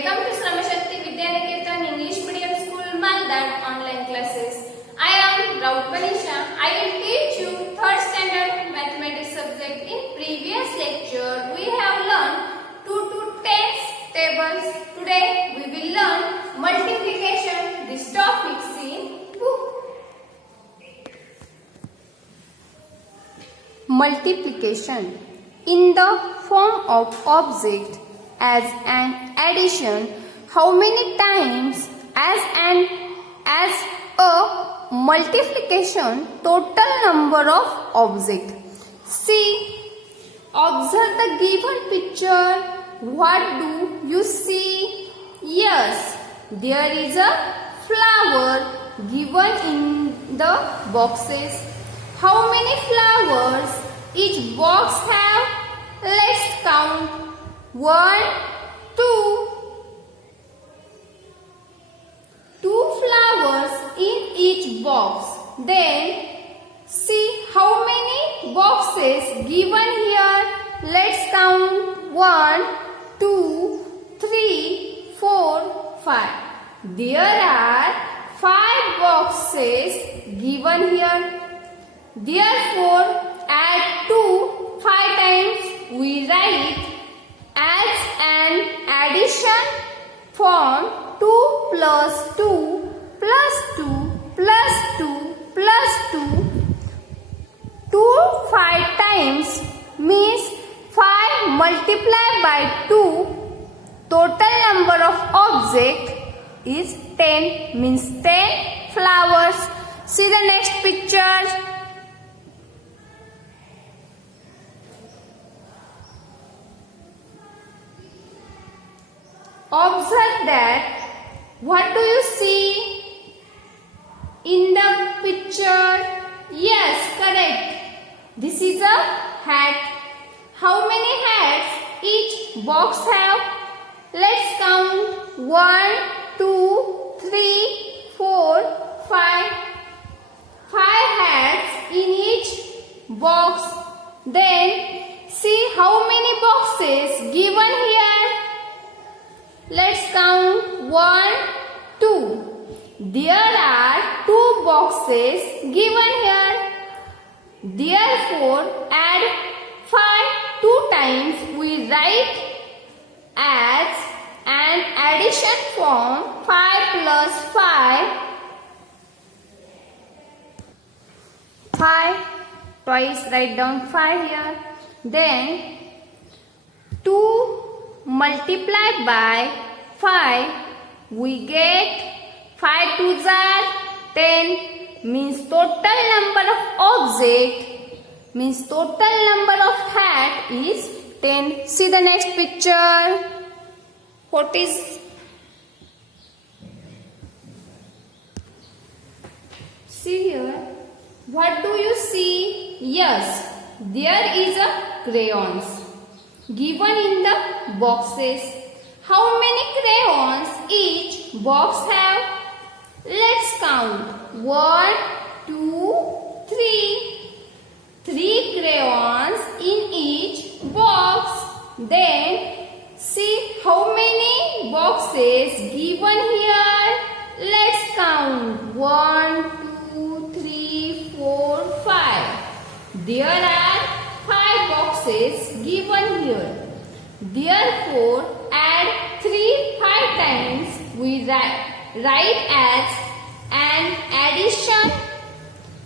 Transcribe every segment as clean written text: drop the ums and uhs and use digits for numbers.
Welcome to Shramashakti Vidyaniketan English Medium School, Maldan online classes. I am Raut Manisha. I will teach you 3rd standard mathematics subject. In previous lecture, we have learned 2 to 10 tables. Today, we will learn multiplication. This topic is in book. Multiplication in the form of object as an addition. How many times as a multiplication? Total number of object. See, observe the given picture. What do you see? Yes, there is a flower given in the boxes. How many flowers each box have? Let's count. 1, 2. 2 flowers in each box. Then see how many boxes given here. Let's count. 1, 2, 3, 4, 5. There are 5 boxes given here. Therefore, add 2 5 times. We write as an addition form 2 plus 2 plus 2 plus 2 plus 2. 2 5 times means 5 multiplied by 2. Total number of object is 10, means 10 flowers. See the next picture. Observe that. What do you see in the picture? Yes, correct. This is a hat. How many hats each box have? Let's count. 1, 2, 3, 4, 5. 5 hats in each box. Then see how many boxes given here. Let's count. 1, 2. There are 2 boxes given here. Therefore, add 5 2 times. We write as an addition form 5 plus 5. 5. Twice write down 5 here. Then 2 multiplied by 5, we get 5 2s are 10, means total number of object, means total number of hat is 10. See the next picture. What is? See here. What do you see? Yes, there is a crayons given in the boxes. How many crayons each box have? Let's count. 1, 2, 3. 3 crayons in each box. Then see how many boxes given here. Let's count. 1, 2, 3, 4, 5. There are 5 boxes given here. Therefore, add 3 5 times. We write as an addition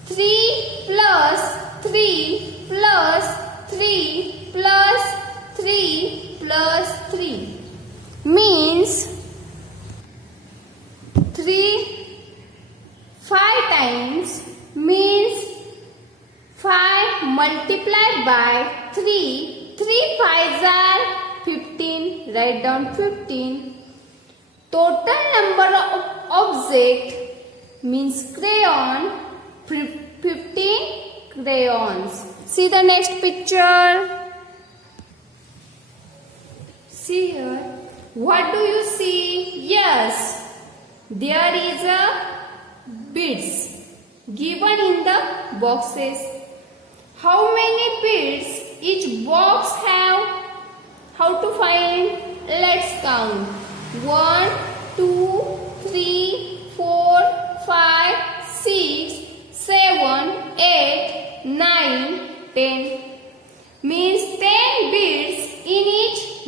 3 plus 3 plus 3 plus 3 plus 3. Means 3 5 times means 5 multiplied by 3. 3 5s are 15. Write down 15. Total number of object means crayon 15 crayons. See the next picture. See here. What do you see? Yes, there is a beads given in the boxes. How many beads each box have? How to find? Let's count. 1,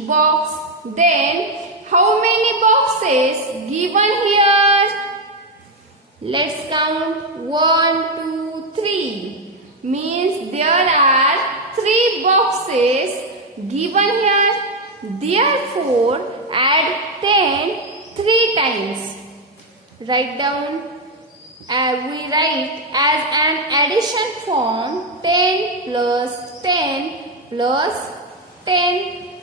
box. Then how many boxes given here? Let's count 1, 2, 3. Means there are 3 boxes given here. Therefore, add 10 3 times. Write down. We write as an addition form 10 plus 10 plus 10.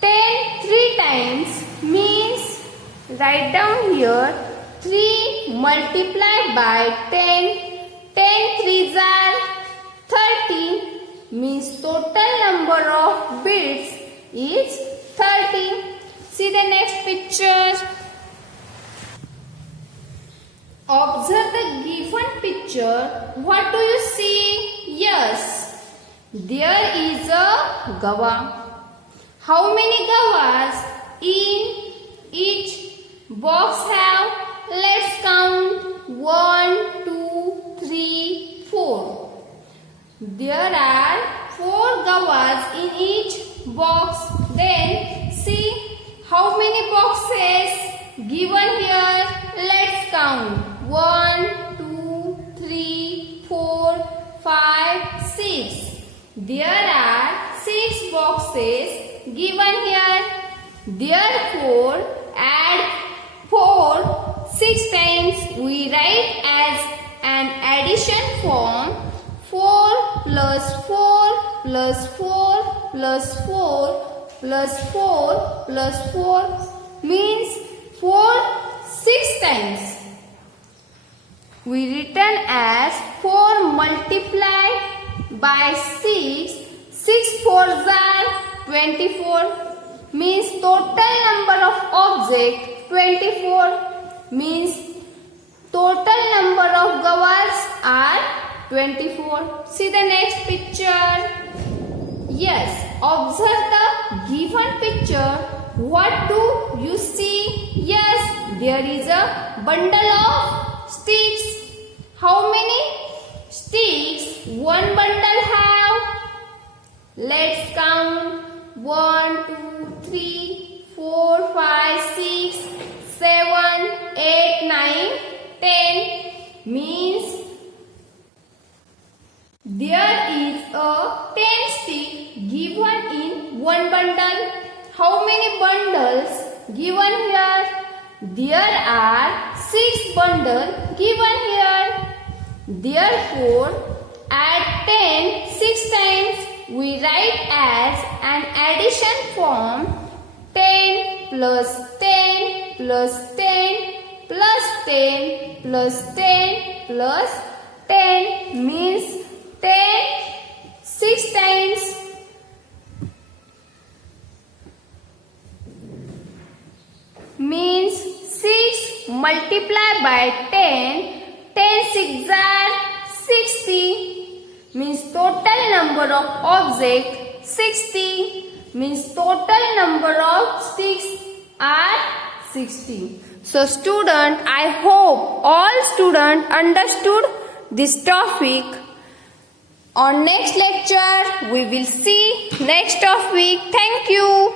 10 3 times means, write down here, 3 multiplied by 10. 10 3s are 30 means total number of bits is 30. See the next picture. Observe the given picture. What do you see? Yes, there is a gawa. How many gawas in each box have? Let's count. 1, 2, 3, 4. There are 4 gawas in each box. Then see how many boxes given here. Let's count. 1, 2, 3, 4, 5, 6. There are 6 boxes given here. Therefore, add 4 6 times. We write as an addition form 4 plus 4 plus 4 plus 4 plus 4 plus 4 means 4 6 times. We written as 4 multiplied by 6. 6 4s are 24 means total number of object 24 means total number of gawas are 24. See the next picture. Yes, observe the given picture. What do you see? Yes, there is a bundle of sticks. How many sticks one bundle have? Let's count. 1, 2, 3, 4, 5, 6, 7, 8, 9, 10 means there is a 10 stick given in one bundle. How many bundles given here? There are 6 bundles given here. Therefore, add 10 6 times. We write as an addition form 10 plus 10 plus 10 plus 10 plus 10 plus 10 means 10 6 times. Means 6 multiplied by 10. 10 6s are 60 means total number of object 60 means total number of sticks are 60. So student, I hope all students understood this topic. On next lecture we will see next topic. Thank you.